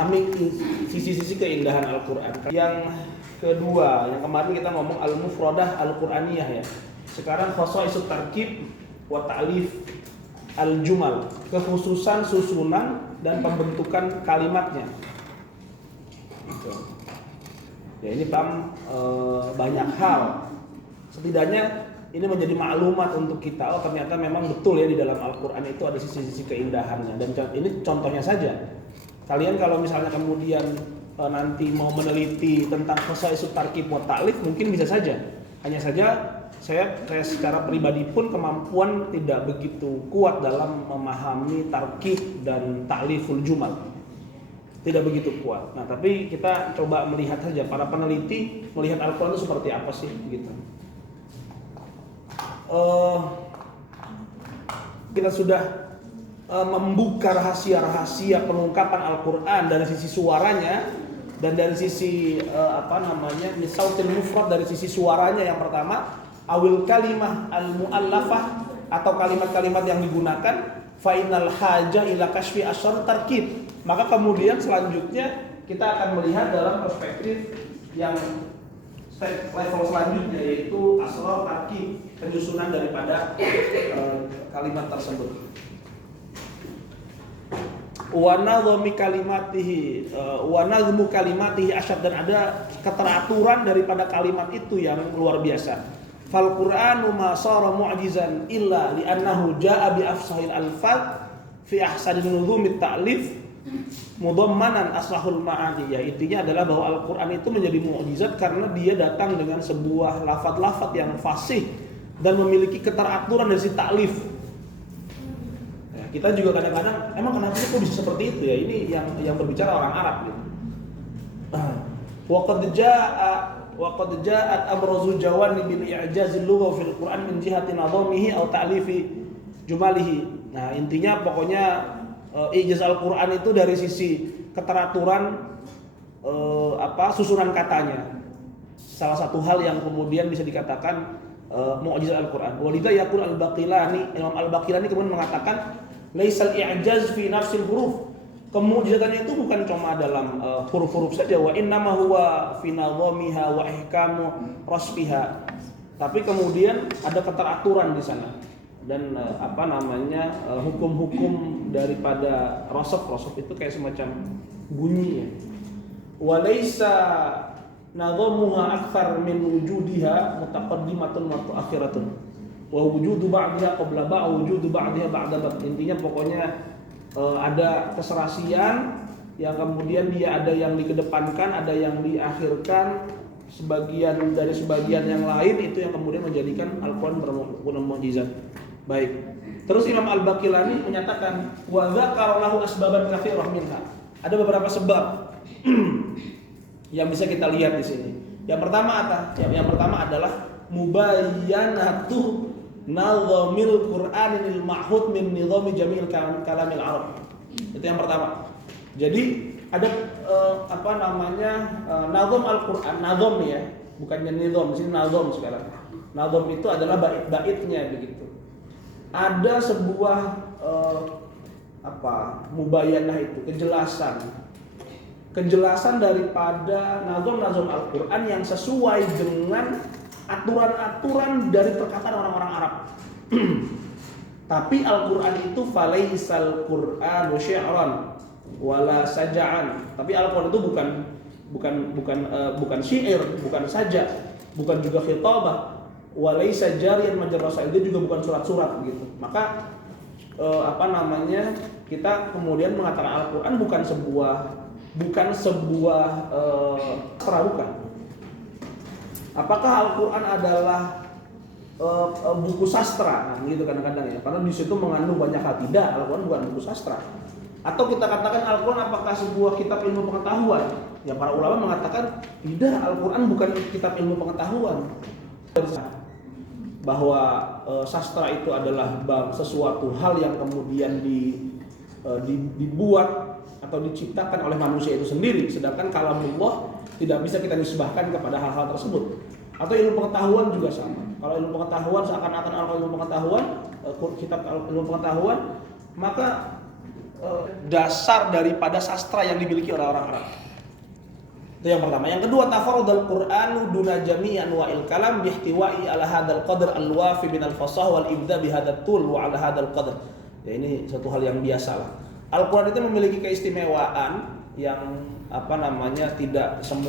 memahami sisi-sisi keindahan Al-Quran. Yang kedua, yang kemarin kita ngomong al-mufradah al-Quraniyah ya. Sekarang khasa'isut tarkib wa ta'lif al-jumal, kekhususan susunan dan pembentukan kalimatnya. Gitu. Ya ini banyak hal. Setidaknya ini menjadi maklumat untuk kita. Oh ternyata memang betul ya di dalam Al-Quran itu ada sisi-sisi keindahannya. Dan ini contohnya saja. Kalian kalau misalnya kemudian nanti mau meneliti tentang khasa'isut tarkib wa ta'lif mungkin bisa saja. Hanya saja saya secara pribadi pun kemampuan tidak begitu kuat dalam memahami tarkib dan ta'liful jumal. Tidak begitu kuat. Nah, tapi kita coba melihat saja para peneliti melihat Al-Quran itu seperti apa sih gitu. Kita sudah membuka rahasia-rahasia pengungkapan Al-Quran dari sisi suaranya dan dari sisi sautil mufrad, dari sisi suaranya yang pertama, awil kalimah al-mu'allafah atau kalimat-kalimat yang digunakan, fainal hajah ila kashfi asyar tarkib. Maka kemudian selanjutnya kita akan melihat dalam perspektif yang level selanjutnya, yaitu asrar tarkib, penyusunan daripada kalimat tersebut. Wa nadhmi kalimatihi wa nadhmu kalimatihi asyad, dan ada keteraturan daripada kalimat itu yang luar biasa. Fal Qur'anu ma sara mu'jizan illa li'annahu jaa'a bi afsahil alfaz fi ahsanil nuzumit ta'lif mudammanan aslahul ma'ani. Ya, intinya adalah bahwa Al-Qur'an itu menjadi mukjizat karena dia datang dengan sebuah lafaz-lafaz yang fasih dan memiliki keteraturan dari si ta'lif. Ya, kita juga kadang-kadang emang kenapa kok bisa seperti itu ya? Ini yang berbicara orang Arab gitu. Wa qad ja'at abrazu jawani bil i'jazil lugha fil Qur'an min jihati nadhamihi aw ta'lifi jumalihi. Nah, intinya pokoknya ijaz Al-Qur'an itu dari sisi keteraturan susunan katanya. Salah satu hal yang kemudian bisa dikatakan mukjizat Al-Qur'an. Walidha yaqul Al-Baqilani, Imam Al-Baqilani kemudian mengatakan laisal i'jaz fi nafsil huruf. Kemujizatannya itu bukan cuma dalam huruf-huruf saja, wa innama huwa fi nadhamiha wa ihkamu rasfiha. Tapi kemudian ada keteraturan di sana dan hukum-hukum daripada rasaf itu kayak semacam bunyi ya. Wa laisa nadhamuha akthar min wujudiha mutaqaddimatun wa mu'akhiratun. Wa wujudu ba'daha qabla wujudu ba'daha ba'da. Intinya pokoknya ada keserasian yang kemudian dia ada yang dikedepankan, ada yang diakhirkan, sebagian dari sebagian yang lain itu yang kemudian menjadikan Al-Quran benar-benar mukjizat. Baik. Terus Imam Al-Baqilani menyatakan wa dzakara lahu asbaban katsirah minha. Ada beberapa sebab yang bisa kita lihat di sini. Yang pertama apa? Yang pertama adalah mubayyanatu nazamil Qur'anil ma'hud min nizami jami'il kalamil Arab. Itu yang pertama. Jadi ada nazam Al-Qur'an, nazam ya, bukannya nizam, di sini nazam sekarang. Nazam itu adalah bait-baitnya begitu. Ada sebuah mubayyanah itu, kejelasan daripada nazam Al-Qur'an yang sesuai dengan aturan-aturan dari perkataan orang-orang Arab. Tapi Al-Qur'an itu falaisal Qur'an syi'ran wala saja'an. Tapi Al-Qur'an itu bukan syair, bukan saja, bukan juga khitabah, walaisa jariyan majra rasail, itu juga bukan surat-surat begitu. Maka kita kemudian mengatakan Al-Qur'an bukan sebuah bukan. Apakah Al-Quran adalah buku sastra? Nah, gitu kadang-kadang ya. Karena di situ mengandung banyak hal. Tidak, Al-Quran bukan buku sastra. Atau kita katakan Al-Quran apakah sebuah kitab ilmu pengetahuan? Ya, para ulama mengatakan tidak, Al-Quran bukan kitab ilmu pengetahuan. Bahwa sastra itu adalah sesuatu hal yang kemudian dibuat atau diciptakan oleh manusia itu sendiri, sedangkan kalamullah tidak bisa kita nisbahkan kepada hal-hal tersebut. Atau ilmu pengetahuan juga sama. Kalau ilmu pengetahuan seakan-akan ilmu pengetahuan, kitab ilmu pengetahuan, maka dasar daripada sastra yang dimiliki oleh orang Arab. Itu yang pertama. Yang kedua, tafarrudul Qur'anu duna jami'i anwa'il kalam bihtiwa'i ala hadzal qadr al-wafi min al-fasah wal ibda bi hadzal tul wa ala hadzal qadr. Ya, ini satu hal yang biasa lah. Al-Qur'an itu memiliki keistimewaan yang tidak